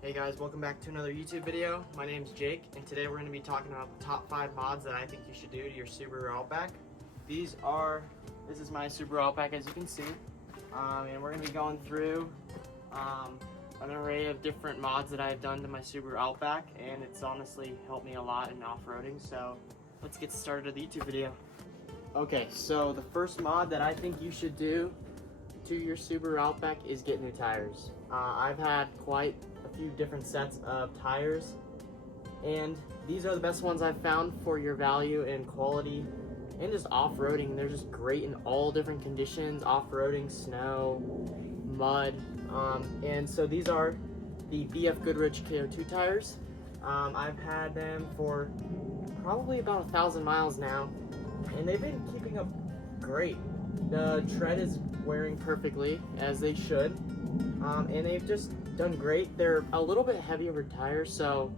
Hey guys, welcome back to another YouTube video. My name's Jake, and today we're going to be talking about the top 5 mods that I think you should do to your Subaru Outback. This is my Subaru Outback, as you can see, and we're going to be going through an array of different mods that I've done to my Subaru Outback, and it's honestly helped me a lot in off-roading, so let's get started with the YouTube video. Okay, so the first mod that I think you should do to your Subaru Outback is get new tires. I've had quite a few different sets of tires, and these are the best ones I've found for your value and quality and just off-roading. They're just great in all different conditions: off-roading, snow, mud, and so these are the BF Goodrich KO2 tires. I've had them for probably about 1,000 miles now, and they've been keeping up great. The tread is wearing perfectly, as they should, and they've just done great. They're a little bit heavier tires, so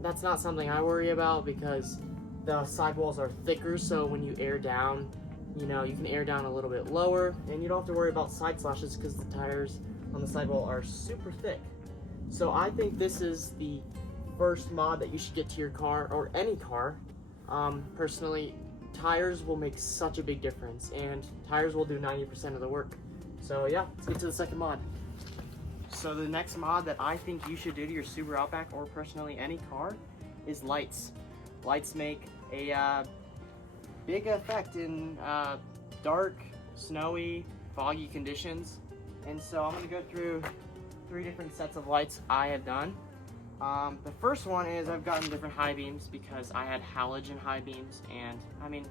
that's not something I worry about because the sidewalls are thicker, so when you air down, you can air down a little bit lower, and you don't have to worry about side slashes because the tires on the sidewall are super thick. So I think this is the first mod that you should get to your car, or any car. Personally, tires will make such a big difference, and tires will do 90% of the work. So yeah, let's get to the second mod. So the next mod that I think you should do to your Subaru Outback, or personally any car, is lights. Lights make a big effect in dark, snowy, foggy conditions, and so I'm going to go through 3 different sets of lights I have done. The first one is I've gotten different high beams because I had halogen high beams, and I mean,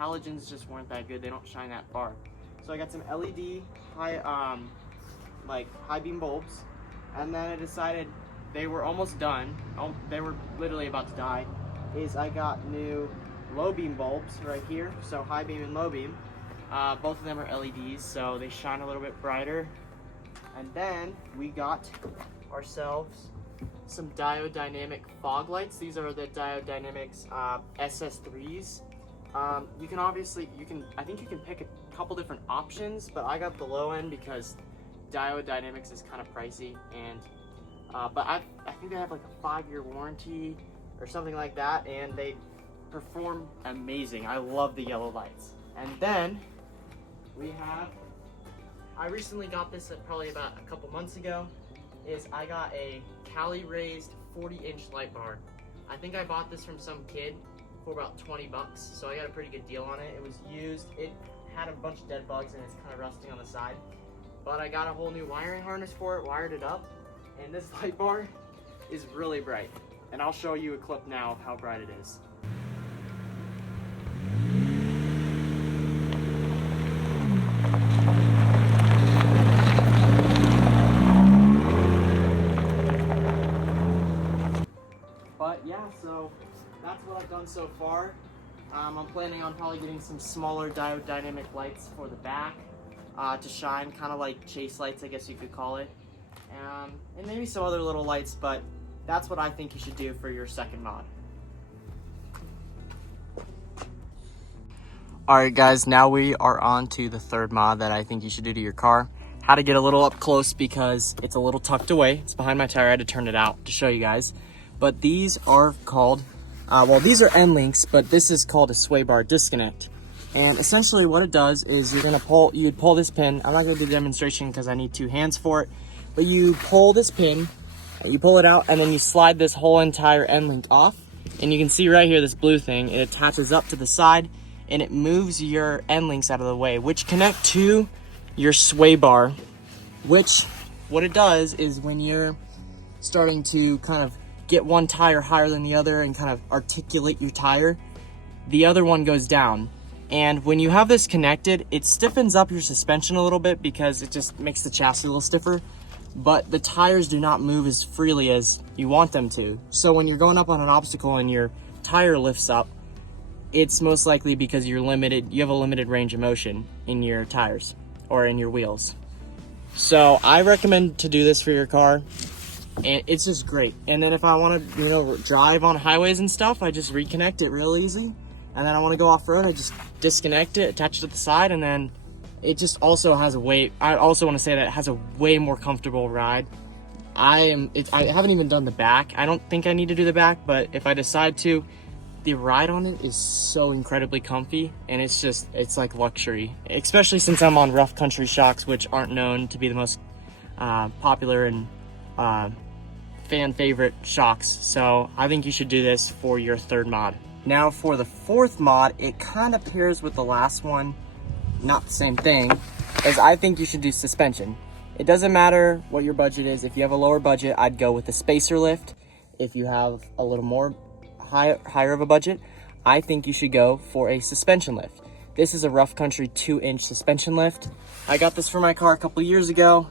halogens just weren't that good. They don't shine that far. So I got some LED high beam bulbs, and then I decided they were almost done. They were literally about to die. I got new low beam bulbs right here, so high beam and low beam. Both of them are LEDs, so they shine a little bit brighter. And then we got ourselves some Diode Dynamic fog lights. These are the Diode Dynamics SS3s. I think you can pick a couple different options, but I got the low end because Diode Dynamics is kind of pricey, and but I think they have like a 5-year warranty or something like that, and they perform amazing. I love the yellow lights. And then I recently got this probably about a couple months ago. I got a Cali raised 40-inch light bar. I think I bought this from some kid for about 20 bucks, so I got a pretty good deal on it. It was used. It had a bunch of dead bugs and it's kind of rusting on the side, but I got a whole new wiring harness for it, wired it up, and this light bar is really bright. And I'll show you a clip now of how bright it is. But yeah, so that's what I've done so far. I'm planning on probably getting some smaller Diode Dynamic lights for the back to shine, kind of like chase lights, I guess you could call it. And maybe some other little lights, but that's what I think you should do for your second mod. Alright guys, now we are on to the third mod that I think you should do to your car. How to get a little up close because it's a little tucked away. It's behind my tire. I had to turn it out to show you guys. But these are called, these are end links, but this is called a sway bar disconnect. And essentially what it does is you'd pull this pin. I'm not going to do the demonstration because I need 2 hands for it. But you pull this pin, you pull it out, and then you slide this whole entire end link off. And you can see right here, this blue thing, it attaches up to the side, and it moves your end links out of the way, which connect to your sway bar, which what it does is when you're starting to kind of get one tire higher than the other and kind of articulate your tire, the other one goes down. And when you have this connected, it stiffens up your suspension a little bit because it just makes the chassis a little stiffer, but the tires do not move as freely as you want them to. So when you're going up on an obstacle and your tire lifts up, it's most likely because you have a limited range of motion in your tires or in your wheels. So I recommend to do this for your car, and it's just great. And then if I want to, drive on highways and stuff, I just reconnect it real easy. And then I want to go off-road, I just disconnect it, attach it to the side, and then it just also has I also want to say that it has a way more comfortable ride. I haven't even done the back. I don't think I need to do the back, but if I decide to, the ride on it is so incredibly comfy, and it's like luxury, especially since I'm on rough country shocks, which aren't known to be the most popular and fan favorite shocks. So I think you should do this for your third mod. Now for the fourth mod, it kind of pairs with the last one, not the same thing, is I think you should do suspension. It doesn't matter what your budget is. If you have a lower budget, I'd go with the spacer lift. If you have a little more higher of a budget, I think you should go for a suspension lift. This is a rough country 2-inch suspension lift. I got this for my car a couple years ago.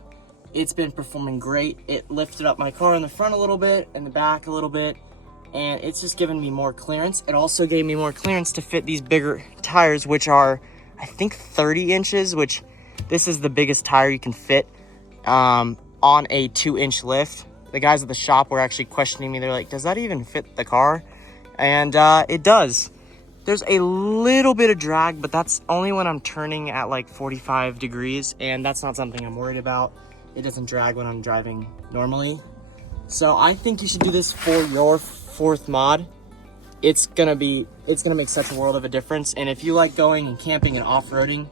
It's been performing great. It lifted up my car in the front a little bit and the back a little bit, and it's just given me more clearance. It also gave me more clearance to fit these bigger tires, which are, I think, 30 inches, which this is the biggest tire you can fit on a 2-inch lift. The guys at the shop were actually questioning me. They're like, does that even fit the car? And it does. There's a little bit of drag, but that's only when I'm turning at like 45 degrees, and that's not something I'm worried about. It doesn't drag when I'm driving normally. So I think you should do this for your fourth mod. It's gonna make such a world of a difference. And if you like going and camping and off-roading,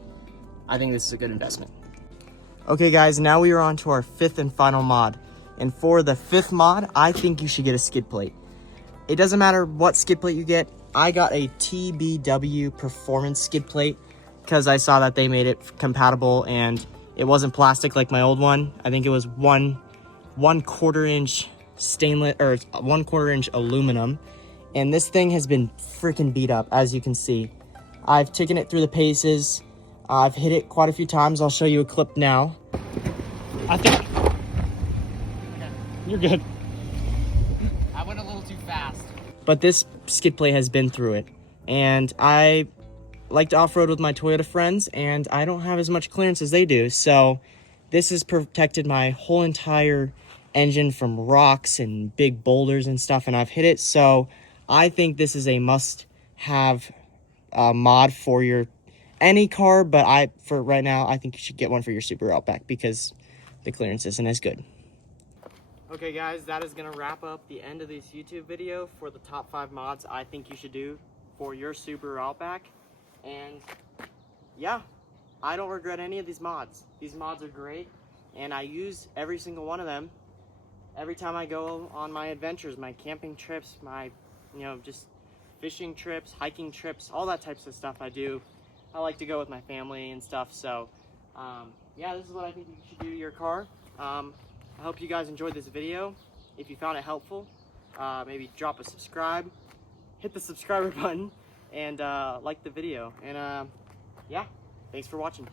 I think this is a good investment. Okay guys, now we are on to our fifth and final mod. And for the fifth mod, I think you should get a skid plate. It doesn't matter what skid plate you get. I got a TBW Performance skid plate because I saw that they made it compatible and it wasn't plastic like my old one. I think it was one 1/4 inch stainless, or 1/4 inch aluminum. And this thing has been freaking beat up, as you can see. I've taken it through the paces. I've hit it quite a few times. I'll show you a clip now. I think you're good. I went a little too fast. But this skid plate has been through it. And I like to off-road with my Toyota friends, and I don't have as much clearance as they do. So this has protected my whole entire engine from rocks and big boulders and stuff, and I've hit it. So I think this is a must-have mod for your any car, but for right now, I think you should get one for your Subaru Outback because the clearance isn't as good. Okay guys, that is gonna wrap up the end of this YouTube video for the top 5 mods I think you should do for your Subaru Outback. And yeah, I don't regret any of these mods. These mods are great, and I use every single one of them every time I go on my adventures, my camping trips, my, just fishing trips, hiking trips, all that types of stuff I do. I like to go with my family and stuff. So yeah, this is what I think you should do to your car. I hope you guys enjoyed this video. If you found it helpful, maybe drop a subscribe, hit the subscriber button, and like the video. And yeah, thanks for watching.